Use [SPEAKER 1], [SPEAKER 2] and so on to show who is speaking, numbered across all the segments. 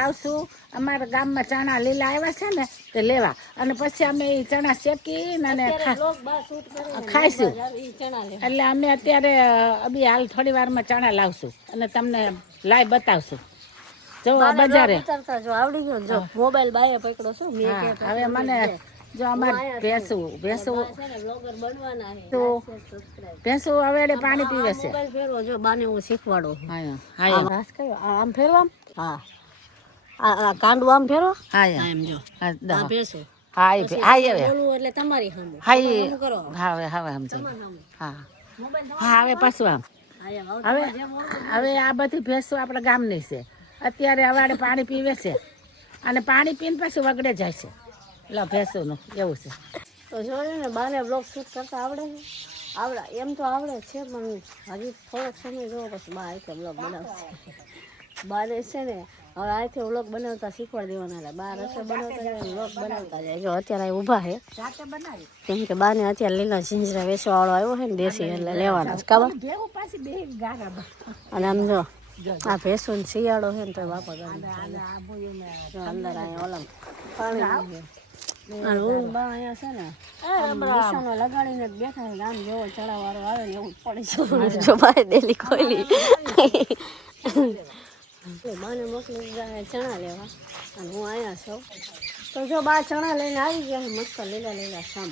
[SPEAKER 1] આવશું. અમારા ગામમાં ચણા લીલા આવ્યા છે ને તે લેવા. અને પછી અમે એ ચણા શેકીને અને ખાઈશું. એટલે અમે અત્યારે અભી હાલ થોડી વારમાં ચણા લાવશું અને તમને લાઈ બતાવશું. જો બજારે.
[SPEAKER 2] જો આવડી ગયો જો. મોબાઈલ બાય પકડો છું
[SPEAKER 1] હવે મને જો અમારે ભેંસું ભેંસું તો ભેંસું હવે પાણી પીવે છે.
[SPEAKER 2] મોબાઈલ ફેરવો જો બાને હું શીખવાડું
[SPEAKER 1] હા
[SPEAKER 2] આમ
[SPEAKER 1] હા.
[SPEAKER 2] આમ ફેરવા હા. આ કાંડું આમ ફેરો?
[SPEAKER 1] હા
[SPEAKER 2] એમ જો.
[SPEAKER 1] હા
[SPEAKER 2] આ
[SPEAKER 1] હા એ હા એ હવે
[SPEAKER 2] એટલે તમારી સામે
[SPEAKER 1] હા એ
[SPEAKER 2] કરો
[SPEAKER 1] હા હવે હા. હા હવે પાછું આમ. હવે હવે આ બધી ભેંસો આપણા ગામની છે. અત્યારે અવાડે પાણી પીવે છે. અને પાણી પીને પછી વગડે જાય છે. લો ભેંસોનું એવું છે.
[SPEAKER 2] તો જોયું ને બાને બ્લોક શૂટ કરતા આવડે છે આવડે એમ તો આવડે જ છે પણ હજી થોડોક સમય જોવો પછી બા એક બ્લોગ બનાવશે. બાને છે ને હવે આથી વ્લોગ બનાવતા શીખવાડી દેવાના હતા બા રસોઈ બનાવતા જાય બ્લોગ બનાવતા જાય. જો અત્યારે ઊભા છે કેમ કે બાને અત્યારે લીલા જીંજરા વેચવા વાળો આવ્યો છે ને દેશી એટલે લેવાના
[SPEAKER 1] બે ગારા
[SPEAKER 2] અને આમ જો આ ભેંસો ને શિયાળો છે ને તો બાપા ગમે જો અંદર અહીંયા ઓલમ પાણી અને બા અહીંયા છે ને નિશાનો લગાડીને બેઠા આમ જેવો ચડાવવાળો આવે ને એવું જ પડી જવું જો બાય ડેલી ખોલી બાને મોકલી દીધા ચણા લેવા. અને હું અહીંયા છું. તો જો બા ચણા લઈને આવી ગયા મસ્ત લીલા લીલા શામ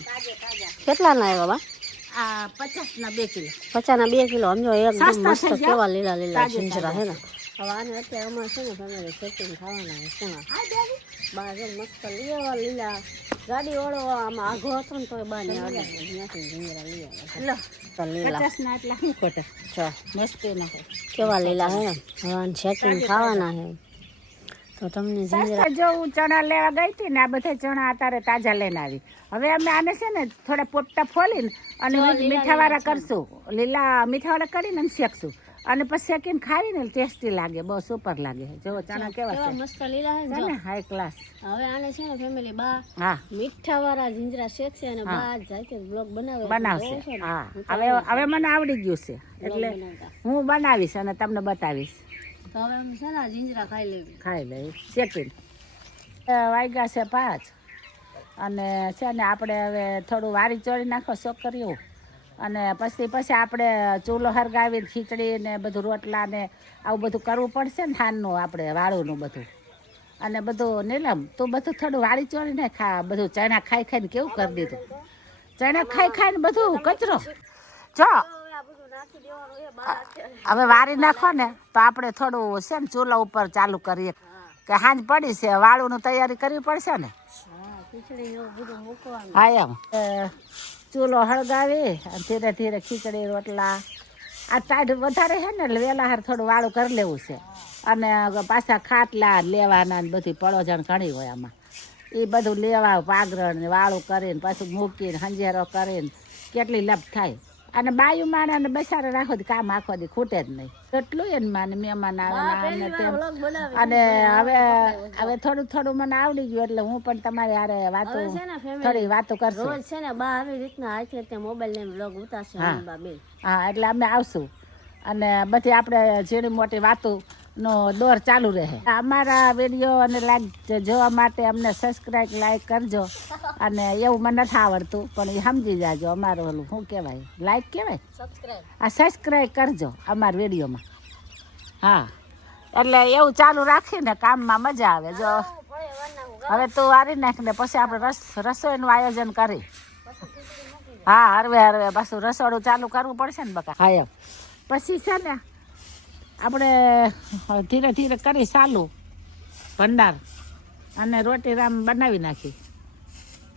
[SPEAKER 2] કેટલાના આવ્યા બા?
[SPEAKER 1] આ પચાસ ના બે કિલો.
[SPEAKER 2] પચાસના બે કિલો. સમજો એકદમ મસ્ત કેવા લીલા લીલા હે ને. હવે આને અત્યારે અમારે છે ને ફેમિલી શેકીને ખાવાના છે ચણા. બા જો મસ્ત લીલા લીલા. ગાડી ઓળો આમાં આઘો હતો ને તો બા ને ત્યાંથી લઈ આવ્યા તો લીલા.
[SPEAKER 1] પચાસ ના એટલા. શું ખોટા મસ્તી
[SPEAKER 2] કેવા લીલા હે? ને હવે આને શેકીને ખાવાના હે. તો તમને જીંજરા
[SPEAKER 1] જો હું ચણા લેવા ગઈ હતી ને આ બધા ચણા અત્યારે તાજા લઈને આવી. હવે અમે આને છે ને થોડા પોપટા ફોલીને અને મીઠાવાળા કરશું. લીલા મીઠાવાળા કરીને અને શેકશું. અને પછી શેકીને ખાવીને ટેસ્ટી લાગે બહુ સુપર લાગે. જો ચણા કેવા
[SPEAKER 2] મસ્ત લીલા ને
[SPEAKER 1] છે ને હાઈ ક્લાસ
[SPEAKER 2] હવે આને છે ને ફેમિલી બા
[SPEAKER 1] હા.
[SPEAKER 2] મીઠા વાળા જીંજરા શેકશે અને બા જાતે બ્લોગ બનાવે.
[SPEAKER 1] બનાવશે.
[SPEAKER 2] ને?
[SPEAKER 1] હા. હવે હવે મને આવડી ગયું છે. એટલે હું બનાવીશ અને તમને બતાવીશ.
[SPEAKER 2] તો હવે અમે છે ને જીંજરા ખાઈ લેવી.
[SPEAKER 1] ખાઈ લઈ શેકીને. વાગ્યા છે પાંચ. અને છે ને આપણે હવે થોડું વારી ચોળી નાખો છોકરીઓ અને પછી પછી આપણે ચૂલો હરગાવી ખીચડી ને બધું રોટલા ને આવું બધું કરવું પડશે ને ધાનનું આપણે વાળુંનું બધું. અને બધું નીલમ તું બધું થોડું વાળી ચોળીને ખા બધું ચણા ખાઈ ખાઈને કેવું કરી દીધું? ચણા ખાઈ ખાઈને બધું કચરો? જો હવે વારી નાખો ને તો આપણે થોડું છે ને ચૂલા ઉપર ચાલુ કરીએ. કે હાંજ પડી છે વાળુનું તૈયારી કરવી પડશે ને?
[SPEAKER 2] હા
[SPEAKER 1] એમ. ચૂલો હળગાવી અને ધીરે ધીરે ખીચડી, રોટલા. આ ટાઢ વધારે છે ને, એટલે વહેલા હાર થોડું વાળું કરી લેવું છે. અને પાછા ખાટલા લેવાના ને બધી પડોજણ ઘણી હોય આમાં. એ બધું લેવા પાગરણ ને વાળું કરીને, પાછું મૂકીને, હંજેરો કરીને કેટલી લપ થાય. અને બાયું માણે બસારે રાખો કામ આખો દી ખૂટે જ નહીં. એટલું એને માને મહેમાન આવે અને હવે હવે થોડું થોડું મને આવડી ગયું એટલે હું પણ તમારી હારે વાતો થોડી વાતો કરશું.
[SPEAKER 2] રોજ છે ને બા આવી રીતના હાથે તે મોબાઈલ ને બ્લોગ ઉતારશે
[SPEAKER 1] હા. એટલે અમે આવશું. અને બધી આપણે ઝીણી મોટી વાતો નો દોર ચાલુ રહે. અમારા વીડિયો અને લાઈક જોવા માટે અમને સબસ્ક્રાઈબ લાઈક કરજો અને એવું મને નથી આવડતું પણ એ સમજી જાજો અમારું ઓલું શું કહેવાય? લાઈક કહેવાય? આ સબસ્ક્રાઈબ કરજો અમારા વિડીયોમાં. હા. એટલે એવું ચાલુ રાખીને કામમાં મજા આવે જો. હવે તું વારી નાખ ને પછી આપણે રસ રસોઈનું આયોજન કરી. હા હરવે હરવે. પાછું રસોડું ચાલુ કરવું પડશે ને બકા. હા એમ. પછી છે ને આપણે ધીરે ધીરે કરી ચાલુ ભંડાર અને રોટી રામ બનાવી નાખી.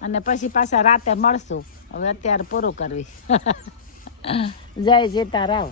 [SPEAKER 1] અને પછી પાછા રાતે મળશું. હવે અત્યારે પૂરું કરવી. જય સીતારામ